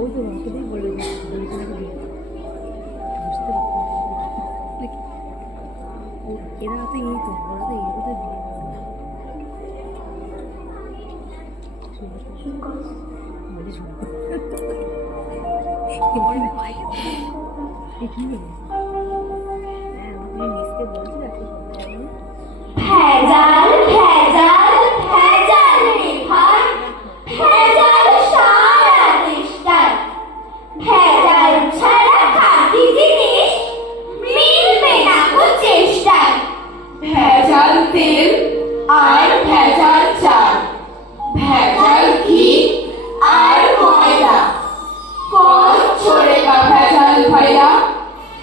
ওই তো আমাকে বলে বুঝতে এরা তো এই তো ওরা তো এই কথা ভেজাল ভেজাল ভেজাল রে ভাই, ভেজাল সারা দেশটায়। ভেজাল ছাড়া খাঁটি জিনিস মিলবে না কো চেষ্টায়। ভেজাল তেল আর ভেজাল চাল, ভেজাল ঘি আর ময়দা। कौन छोड़ेगा ভেজাল भैया,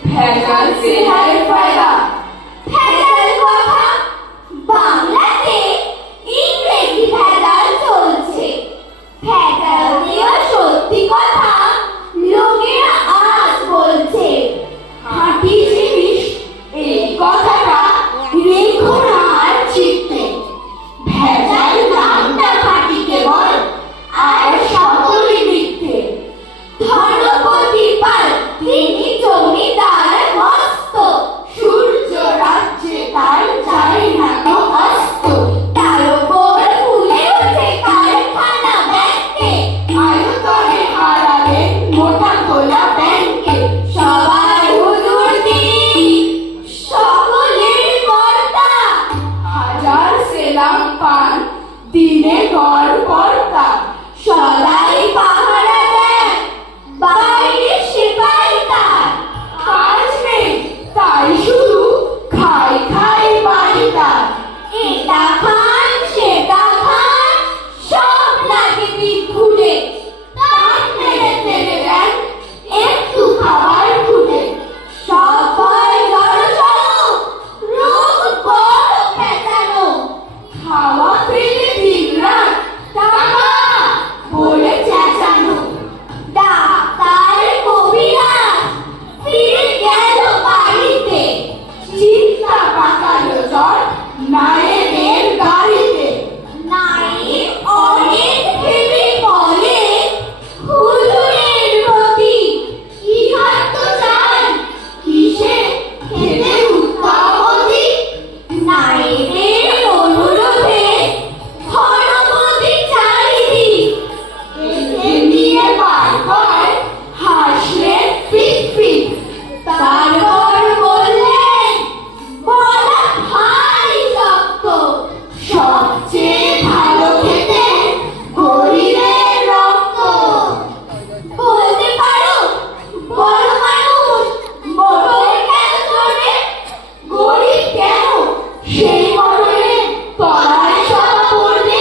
ভেজাল से है फायदा। ভেজাল কথা বাংলাতে ইংরেজি ভেজাল চলছে। ভেজাল দিয়ে সত্যি কথা লোকেরা আজ বলছে। খাঁটি জিনিস এই কথাটা রেখো না আর চিত্তে। ভেজাল নামটা খাঁটি কেবল আর সকলই মিথ্যে। ধনপতি পাল তিনি জমিদার মস্ত, সূর্য রাজ্যে তার যায় না তো অস্ত। তার উপর ফুলে ওঠে কারখানা ব্যাংকে। আয়তনে হারালেন মোটা খোলা ব্যাংকে। সবাই হুজুর তিনি সকলের কর্তা। হাজার সেলাম পান দিনে গড় পর্দা। সদাই পাহারা দেন বাইরে সেপাই তার। কাজ নেই তাই শুধু খাই খাই বাড়িটা। এটা খান সেটা খান সব লাগে বিঘুরে। তার মেরে ফেলে দেন একটু খাবার খুঁটে। সবাই জড়সড় রোগ বড় পেঁচানো। খাওয়া ফেলে দিন রাত টাকা বলে চেঁচানো। ডাক্তার কবিরাজ ফিরে গেল বাড়িতে। চিন্তা পাকালো জ্বর নায়েবের গাড়িতে। নাই অনেক ভেবে বলে হুজুরের প্রতি ইহার তো চান কিসে খেতে উত্তাপতি। নাইদের অনুরোধে ধনপতি চারিদিক। একে নিয়ে বার হয় হাসলেন ফিট ফিট। তারপর বললেন বলা ভারী শক্ত। সবচেয়ে ভালো খেতে গরিবের রক্ত। বলতে পারো বড় মানুষ মোটর কেন চড়ে? গরিব কেন সেই মরণে তলায় চাপা পড়বে।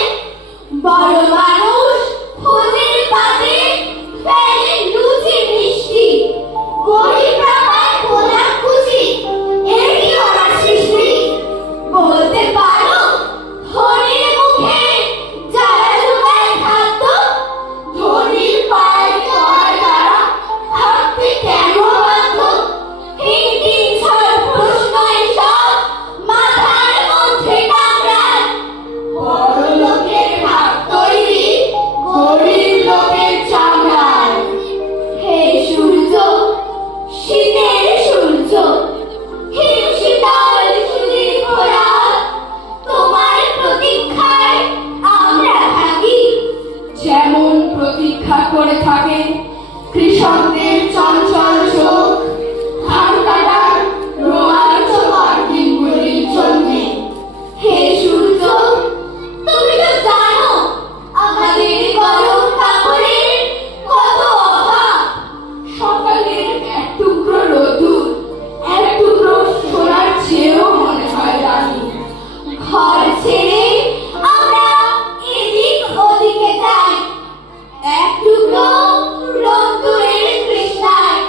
বড় মানুষ ভোজের পাতে ফেলে লুচি মিষ্টি। গরিবরা পায় খোঁজাখুঁজি, এরই ওরা সৃষ্টি। বলতে পারো ধনীর মুখে যারা জোগায় খাদ্য, ধনীর পায়ের তলায় তারা থাকতে কেন বাধ্য। হিন্দি ছড় প্রশ্ন এসব মাথার মধ্যে কামড়ায়। বড় লোকের ভাগ তৈরি গরিব লোকের চামড়ায়। হে সূর্য শীতের সূর্য হিমশীতল সুদীর্ঘ রাত, তোমার প্রতীক্ষায় আমরা থাকি। যেমন প্রতীক্ষা করে থাকে কৃষকদের চঞ্চল চোখ ধান কাটার রোমাঞ্চকর দিনগুলির জন্যে। হে সূর্য তুমি তো জানো আমাদের গরম কাপড়ের কত অভাব। সকালের এক টুকরো রোদুর এক টুকরো সোনার চেয়েও মনে হয় রানী। ঘর ছেড়ে আমরা এদিক ওদিকে যাই, এক টুকরো রোদ্দুরের তৃষ্ণায়।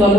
চলো